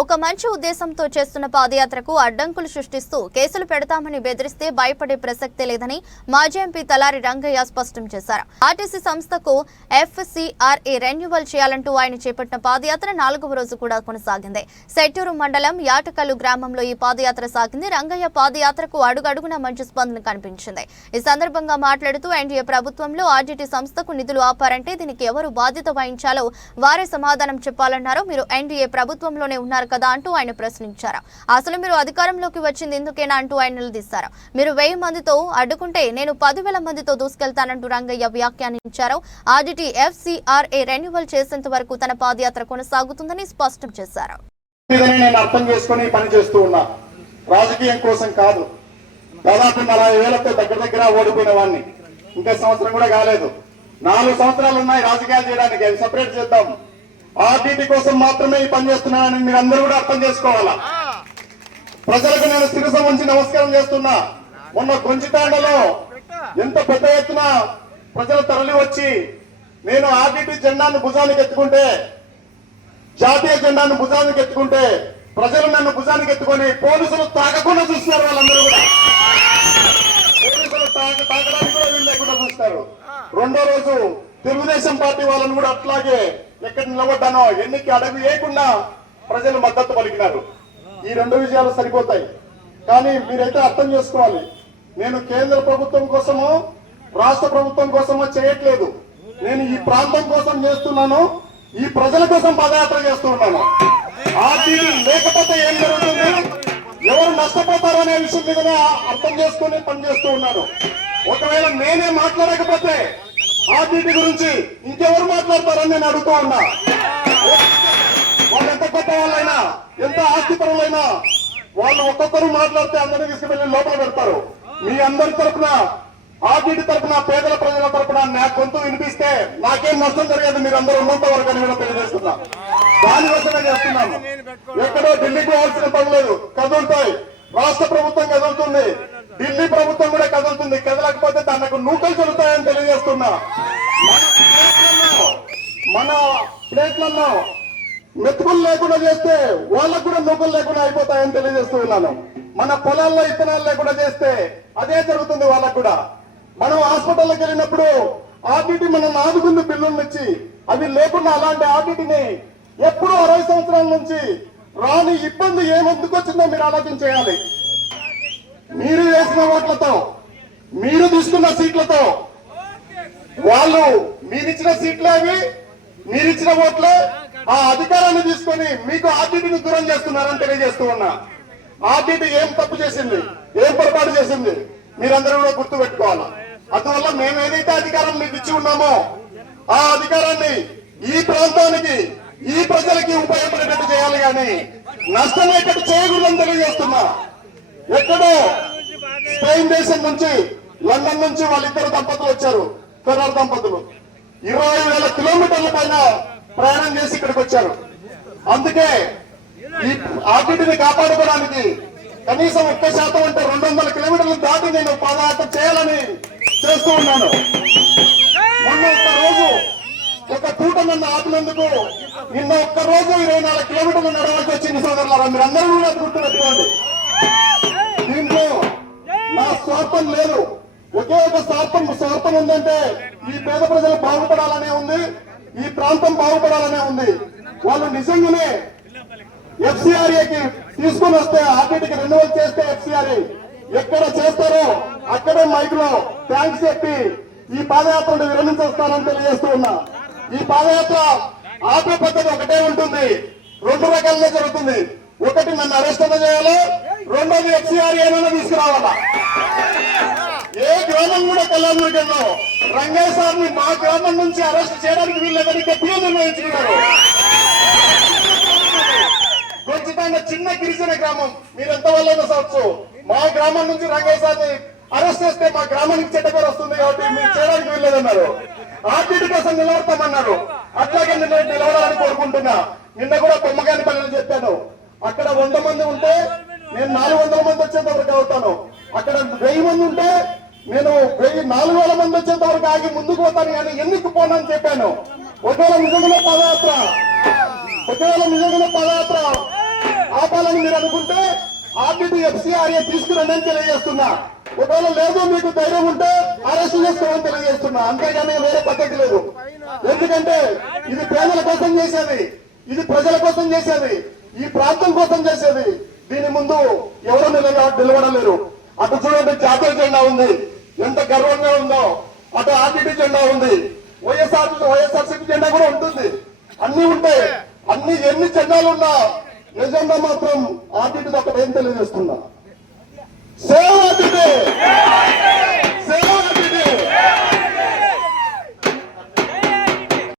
ఒక మంచి ఉద్దేశంతో చేస్తున్న పాదయాత్రకు అడ్డంకులు సృష్టిస్తూ కేసులు పెడతామని బెదిరిస్తే భయపడే ప్రసక్తే లేదని మాజీ ఎంపీ తలారి రంగయ్య స్పష్టం చేశారు. ఆర్టీసీ సంస్థకు FCRA రెన్యువల్ చేయాలంటూ ఆయన చేపట్టిన పాదయాత్ర 4వ రోజు కూడా కొనసాగింది. సెట్టూరు మండలం యాటకల్లు గ్రామంలో ఈ పాదయాత్ర సాగింది. రంగయ్య పాదయాత్రకు అడుగడుగున మంచి స్పందన కనిపించింది. ఈ సందర్భంగా మాట్లాడుతూ ఎన్డీఏ ప్రభుత్వంలో ఆర్టీసీ సంస్థకు నిధులు ఆపారంటే దీనికి ఎవరు బాధ్యత వహించాలో వారే సమాధానం చెప్పాలన్నారు. మీరు ఎన్డీఏ ప్రభుత్వంలోనే ఉన్నారు కదా అంటూ ఆయన ప్రశ్నించారు. అసలు మీరు అధికారంలోకి వచ్చింది ఎందుకేనా అంటూ ఆయన నిలదీశారు. మీరు 1000 మందితో అడ్డుకుంటే నేను 10,000 మందితో దూసుకెళ్తానంటూ రంగయ్య వ్యాఖ్యానించారు. ఆర్టీసీ FCRA రెన్యువల్ చేసేంత వరకు తన పాదయాత్ర కొనసాగుతుందని స్పష్టం చేశారు. నేను అర్థం చేసుకుని పని చేస్తూ ఉన్నా, రాజకీయం కోసం కాదు. దాదాపు 40,000తో దగ్గర ఓడిపోయిన వాడిని, ఇంకా సంవత్సరం కూడా కాలేదు. 4 సంవత్సరాలు ఉన్నాయి రాజకీయాలు చేయడానికి, అది సపరేట్ చేద్దాం. ఆర్టీటీ కోసం మాత్రమే ఈ పని చేస్తున్నానని మీరు అందరూ కూడా అర్థం చేసుకోవాలా. ప్రజలకు నేను శిరస ఉంచి నమస్కారం చేస్తున్నా. మొన్న గొంజితాండలో ఎంత పెద్ద ఎత్తున ప్రజలు తరలి వచ్చి నేను ఆర్టీటీ జెండాను భుజానికి ఎత్తుకుంటే, జాతీయ జెండాను భుజానికి ఎత్తుకుంటే ప్రజలు నన్ను భుజానికి ఎత్తుకొని పోలీసులు తాకకుండా చూస్తున్నారు. వాళ్ళందరూ కూడా పోలీసులు తాకడానికి కూడా వీలు లేకుండా చూస్తారు. రెండో రోజు తెలుగుదేశం పార్టీ వాళ్ళని కూడా అట్లాగే ఎక్కడ నిలబడ్డానో ఎన్నిక అడవి వేయకుండా ప్రజలు మద్దతు పలికినారు. ఈ 2 విజయాలు సరిపోతాయి. కానీ మీరైతే అర్థం చేసుకోవాలి, నేను కేంద్ర ప్రభుత్వం కోసమో రాష్ట్ర ప్రభుత్వం కోసమో చేయట్లేదు. నేను ఈ ప్రాంతం కోసం చేస్తున్నాను, ఈ ప్రజల కోసం పాదయాత్ర చేస్తున్నాను. ఆర్టీటీ లేకపోతే ఏం జరుగుతుంది, ఎవరు నష్టపోతారనే విషయం మీదనే అర్థం చేసుకుని పనిచేస్తూ ఉన్నాను. ఒకవేళ నేనే మాట్లాడకపోతే ఆర్టీటీ గురించి ఇంకెవరు మాట్లాడతారని నేను అడుగుతూ ఉన్నా. వాళ్ళు ఎంత కొత్త వాళ్ళైనా, ఎంత ఆస్తిపరులైనా, వాళ్ళు ఒక్కొక్కరు మాట్లాడితే అందరినీ తీసుకువెళ్ళి లోపల పెడతారు. మీ అందరి తరఫున, ఆర్టీటీ తరఫున, పేదల ప్రజల తరఫున నా గొంతు వినిపిస్తే నాకేం నష్టం జరిగేది మీరు అందరూ ఉన్నంత వరకు అని కూడా తెలియజేస్తున్నా. దానికోసమే చేస్తున్నాను. ఎక్కడో ఢిల్లీకి పోవాల్సిన పని లేదు, కదులుతాయి. రాష్ట్ర ప్రభుత్వం కదులుతుంది, ఢిల్లీ ప్రభుత్వం కూడా కదులుతుంది. కదలకపోతే తనకు నూకలు చెల్లుతాయని తెలియజేస్తున్నా. మన ప్లేట్లలో మెతుకులు లేకుండా చేస్తే వాళ్ళకు కూడా నూకలు లేకుండా అయిపోతాయని తెలియజేస్తూ ఉన్నాను. మన పొలాల్లో ఇత్తనాలు లేకుండా చేస్తే అదే జరుగుతుంది వాళ్ళకు కూడా. మనం హాస్పిటల్కి వెళ్ళినప్పుడు ఆర్టీటీ మనం ఆదుకుంది బిల్లులు ఇచ్చి, అవి లేకుండా అలాంటి ఆర్టీటీని ఎప్పుడు 60 సంవత్సరాల నుంచి రాని ఇబ్బంది ఏమెందుకు వచ్చిందో మీరు ఆలోచన చేయాలి. మీరు వేసిన ఓట్లతో, మీరు తీసుకున్న సీట్లతో, వాళ్ళు మీరిచ్చిన సీట్లే అవి, మీరిచ్చిన ఓట్లే, ఆ అధికారాన్ని తీసుకొని మీకు ఆర్టీటీని దూరం చేస్తున్నారని తెలియజేస్తూ ఉన్నా. ఆర్టీటీ ఏం తప్పు చేసింది, ఏం పొరపాటు చేసింది మీరందరూ కూడా గుర్తు పెట్టుకోవాలి. అందువల్ల మేము ఏదైతే అధికారం మీకు ఇచ్చి ఉన్నామో ఆ అధికారాన్ని ఈ ప్రాంతానికి, ఈ ప్రజలకి ఉపయోగపడేటట్టు చేయాలి, కానీ నష్టమయ్యేటట్టు చేయకూడదని తెలియజేస్తున్నా. ఎక్కడో స్పెయిన్ దేశం నుంచి, లండన్ నుంచి వాళ్ళిద్దరు దంపతులు వచ్చారు, ఫెర్రర్ దంపతులు. 20,000 కిలోమీటర్ల పైన ప్రయాణం చేసి ఇక్కడికి వచ్చారు. అందుకే ఈ ఆర్టీటీని కాపాడుకోవడానికి కనీసం 1% అంటే 200 కిలోమీటర్లు దాటి నేను పాదయాత్ర చేయాలని చేస్తూ ఉన్నాను. మొన్న ఒక్కరోజు ఒక పూట నన్ను ఆపినందుకు నిన్న ఒక్కరోజు 24 కిలోమీటర్లు నడవలసి వచ్చింది. సోదరులారా, మీరు అందరూ కూడా గుర్తుపెట్టుకోండి. దీంట్లో నా స్వార్థం లేదు, ఒకే ఒక స్వార్థం ఉందంటే ఈ పేద ప్రజలు బాగుపడాలనే ఉంది, ఈ ప్రాంతం బాగుపడాలనే ఉంది. వాళ్ళు నిజంగానే FCRAకి తీసుకుని వస్తే, ఆర్టీటీకి రెన్యువల్ చేస్తే FCRA ఎక్కడ చేస్తారో అక్కడే మైక్ లో థ్యాంక్స్ చెప్పి ఈ పాదయాత్రను విరమించేస్తానని తెలియజేస్తూ ఉన్నా. ఈ పాదయాత్ర ఆపే పద్ధతి ఒకటే ఉంటుంది, 2 రకాలుగా జరుగుతుంది. ఒకటి నన్ను అరెస్ట్ చేయాలి, రెండోది FCRA తీసుకురావాలా. ఏ గ్రామం కూడా కళ్యాణదుర్గంలో రంగయ్య సార్ని మా గ్రామం నుంచి అరెస్ట్ చేయడానికి వీళ్ళని గట్టిగా నిర్ణయించుకున్నారు. గొంచితాండ చిన్న గిరిజన గ్రామం, మీరు ఎంత వాళ్ళైనా సవచ్చు. మా గ్రామం నుంచి రంగయ్య సార్ని అరెస్ట్ చేస్తే మా గ్రామానికి చెడ్డ పేరు వస్తుంది కాబట్టి మీరు చేయడానికి వీల్లేదన్నారు. ఆర్టీటీ కోసం నిలబడతామన్నారు. అట్లాగే నిలబడాలని కోరుకుంటున్నా. నిన్న కూడా కొమ్మగాని పల్లెలు చెప్పాను, అక్కడ 100 మంది ఉంటే నేను 400 మంది వచ్చేంత వరకు అవుతాను. అక్కడ 1000 మంది ఉంటే నేను 4,000 మంది వచ్చేంత వరకు ఆగి ముందుకు పోతాను, కానీ ఎందుకు పోనని చెప్పాను. ఒకవేళ నిజంగానే పాదయాత్ర మీరు అనుకుంటే ఆర్టీటీ FCRA తీసుకురండి అని తెలియజేస్తున్నా. ఒకవేళ లేదు మీకు ధైర్యం ఉంటే అరెస్ట్ చేసుకోమని తెలియజేస్తున్నా. అంతేగాని వేరే పద్ధతి లేదు. ఎందుకంటే ఇది పేదల కోసం చేసేది, ఇది ప్రజల కోసం చేసేది, ఈ ప్రాంతం కోసం చేసేది. దీని ముందు ఎవరు నిలబడం లేరు. అటు చూడండి జాతీయ జెండా ఉంది, ఎంత గర్వంగా ఉందో. అటు ఆర్టీటీ జెండా ఉంది, వైఎస్ఆర్సీపీ జెండా కూడా ఉంటుంది. అన్ని ఉంటాయి. ఎన్ని జెండాలు ఉన్నా నిజంగా మాత్రం ఆర్టీటీ ఒకటి ఏం తెలియజేస్తున్నా.